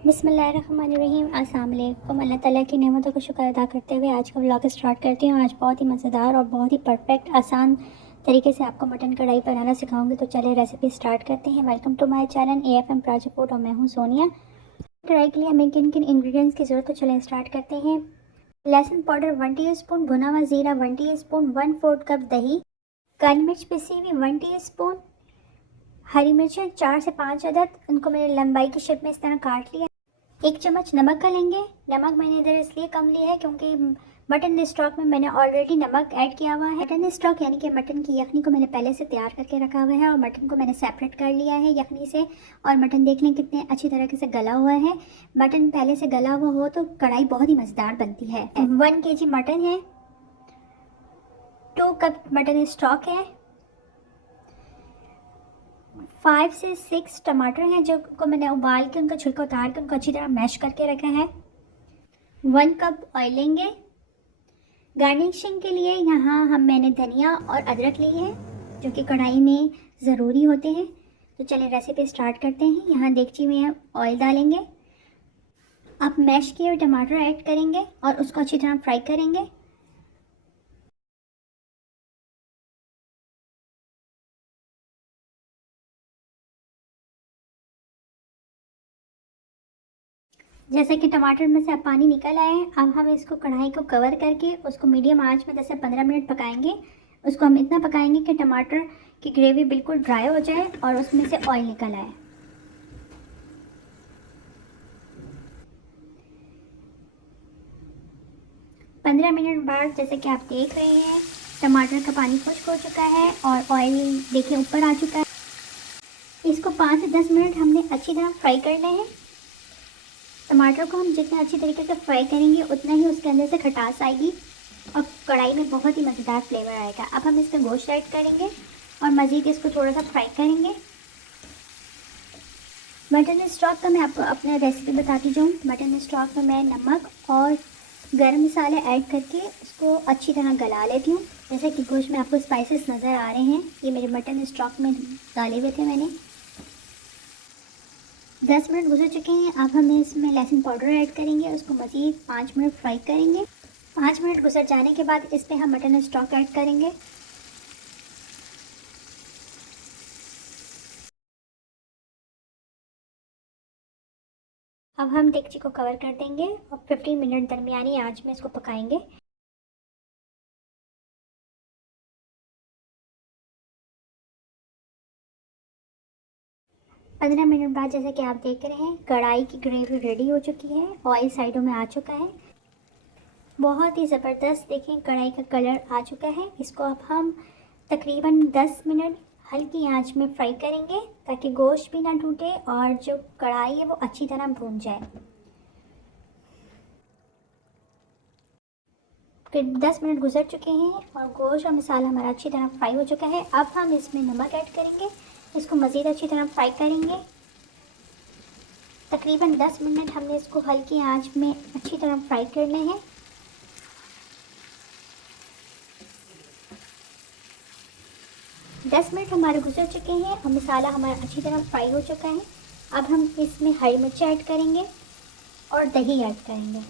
बिस्मिल्लाहिर्रहमानिर्रहीम। अस्सलाम वालेकुम। अल्लाह ताला की नेमतों का शुक्र अदा करते हुए आज का व्लॉग स्टार्ट करती हूँ। आज बहुत ही मज़ेदार और बहुत ही परफेक्ट आसान तरीके से आपको मटन कढ़ाई बनाना सिखाऊंगी। तो चलिए रेसिपी स्टार्ट करते हैं। Welcome to my channel AFM Prachi food और मैं हूँ सोनिया। कढ़ाई के लिए हमें किन किन इंग्रेडिएंट्स की ज़रूरत है, तो चलिए स्टार्ट करते हैं। लहसुन पाउडर 1 टीस्पून, भुना हुआ ज़ीरा 1 टीस्पून, 1/4 कप दही, काली मिर्च पिसी हुई 1 टीस्पून, हरी मिर्चें 4 से 5 अदद, उनको मैंने लंबाई की शेप में इस तरह काट लिया। 1 चम्मच नमक का लेंगे। नमक मैंने इधर इसलिए कम लिया है क्योंकि मटन स्टॉक में मैंने ऑलरेडी नमक ऐड किया हुआ है। मटन स्टॉक यानी कि मटन की यखनी को मैंने पहले से तैयार करके रखा हुआ है और मटन को मैंने सेपरेट कर लिया है यखनी से। और मटन देख लें कितने अच्छी तरीके से गला हुआ है। मटन पहले से गला हुआ हो तो कढ़ाई बहुत ही मज़ेदार बनती है। 1 kg मटन है, 2 कप मटन स्टॉक है, 5 से 6 टमाटर हैं जो को मैंने उबाल के उनका छिलका उतार के उनको अच्छी तरह मैश करके रखा है। 1 कप ऑयल लेंगे। गार्निशिंग के लिए यहाँ मैंने धनिया और अदरक ली है जो कि कढ़ाई में ज़रूरी होते हैं। तो चलिए रेसिपी स्टार्ट करते हैं। यहाँ देगची में हम ऑयल डालेंगे। आप मैश किए हुए टमाटर ऐड करेंगे और उसको अच्छी तरह फ्राई करेंगे। जैसे कि टमाटर में से अब पानी निकल आए हैं, अब हम इसको कढ़ाई को कवर करके उसको मीडियम आंच में 10 से 15 मिनट पकाएंगे। उसको हम इतना पकाएंगे कि टमाटर की ग्रेवी बिल्कुल ड्राई हो जाए और उसमें से ऑयल निकल आए। 15 मिनट बाद जैसे कि आप देख रहे हैं टमाटर का पानी खुश्क हो चुका है और ऑयल देखिए ऊपर आ चुका है। इसको 5 से 10 मिनट हमने अच्छी तरह फ्राई करना है। टमाटर को हम जितना अच्छी तरीके से फ्राई करेंगे उतना ही उसके अंदर से खटास आएगी और कढ़ाई में बहुत ही मज़ेदार फ्लेवर आएगा। अब हम इसका गोश्त ऐड करेंगे और मज़ीद इसको थोड़ा सा फ्राई करेंगे। मटन स्टॉक का मैं आपको अपना रेसिपी बताती जाऊँ। मटन स्टॉक में मैं नमक और गरम मसाले ऐड करके इसको अच्छी तरह गला लेती हूँ। जैसे कि गोश्त में आपको स्पाइसेस नज़र आ रहे हैं, ये मेरे मटन स्टॉक में डाले हुए थे मैंने। 10 मिनट गुजर चुके हैं। अब हम इसमें लहसुन पाउडर ऐड करेंगे, उसको मज़ीद 5 मिनट फ्राई करेंगे। 5 मिनट गुजर जाने के बाद इसमें हम मटन स्टॉक ऐड करेंगे। अब हम डेगची को कवर कर देंगे और 15 मिनट दरमियानी आंच में इसको पकाएंगे। 15 मिनट बाद जैसे कि आप देख रहे हैं कढ़ाई की ग्रेवी रेडी हो चुकी है, ऑयल साइडों में आ चुका है। बहुत ही ज़बरदस्त देखें कढ़ाई का कलर आ चुका है। इसको अब हम तकरीबन 10 मिनट हल्की आंच में फ्राई करेंगे ताकि गोश्त भी ना टूटे और जो कढ़ाई है वो अच्छी तरह भून जाए। फिर 10 मिनट गुजर चुके हैं और गोश्त और मसाला हमारा अच्छी तरह फ्राई हो चुका है। अब हम इसमें नमक ऐड करेंगे, इसको मज़ीद अच्छी तरह फ्राई करेंगे। तकरीबन 10 मिनट हमने इसको हल्की आंच में अच्छी तरह फ्राई करने हैं। 10 मिनट हमारे गुजर चुके हैं और मसाला हमारा अच्छी तरह फ्राई हो चुका है। अब हम इसमें हरी मिर्च ऐड करेंगे और दही ऐड करेंगे।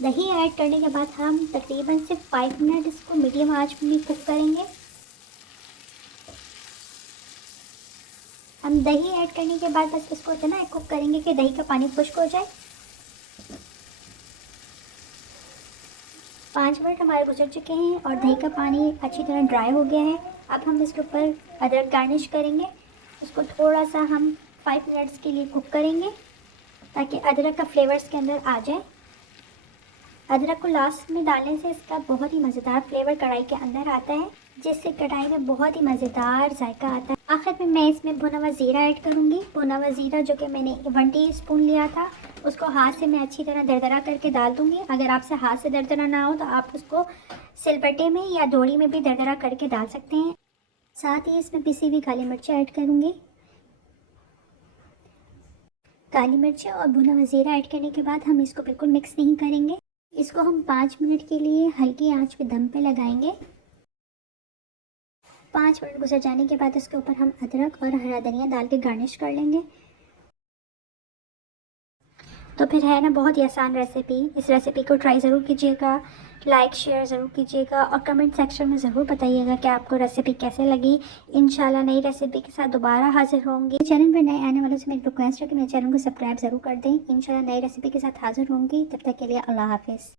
दही ऐड करने के बाद हम तकरीबन सिर्फ 5 मिनट इसको मीडियम आंच में कुक करेंगे। हम दही ऐड करने के बाद बस इसको इतना कुक करेंगे कि दही का पानी खुश्क हो जाए। 5 मिनट हमारे गुजर चुके हैं और दही का पानी अच्छी तरह ड्राई हो गया है। अब हम इसके ऊपर अदरक गार्निश करेंगे। उसको थोड़ा सा हम 5 मिनट्स के लिए कुक करेंगे ताकि अदरक का फ्लेवर इसके अंदर आ जाए। अदरक को लास्ट में डालने से इसका बहुत ही मज़ेदार फ्लेवर कढ़ाई के अंदर आता है, जिससे कढ़ाई में बहुत ही मज़ेदार जायका आता है। आखिर में मैं इसमें भुना हुआ ज़ीरा ऐड करूँगी। भुना हुआ ज़ीरा जो कि मैंने 1 टीस्पून लिया था, उसको हाथ से मैं अच्छी तरह दरदरा करके डाल दूँगी। अगर आपसे हाथ से दरदरा ना हो तो आप उसको सिलबट्टे में या धोड़ी में भी दरदरा करके डाल सकते हैं। साथ ही इसमें पिसी हुई काली मिर्च ऐड करूँगी। काली मिर्च और भुना हुआ ज़ीरा ऐड करने के बाद हम इसको बिल्कुल मिक्स नहीं करेंगे। इसको हम 5 मिनट के लिए हल्की आंच पे दम पे लगाएंगे। 5 मिनट गुजर जाने के बाद इसके ऊपर हम अदरक और हरा धनिया डाल के गार्निश कर लेंगे। तो फिर है ना बहुत ही आसान रेसिपी। इस रेसिपी को ट्राई ज़रूर कीजिएगा, लाइक शेयर ज़रूर कीजिएगा और कमेंट सेक्शन में ज़रूर बताइएगा कि आपको रेसिपी कैसे लगी। इंशाल्लाह नई रेसिपी के साथ दोबारा हाजिर होंगी। चैनल पर नए आने वालों से मेरी रिक्वेस्ट है कि मेरे चैनल को सब्सक्राइब ज़रूर कर दें। इंशाल्लाह नई रेसिपी के साथ हाजिर होंगी। तब तक के लिए अल्लाह हाफिज़।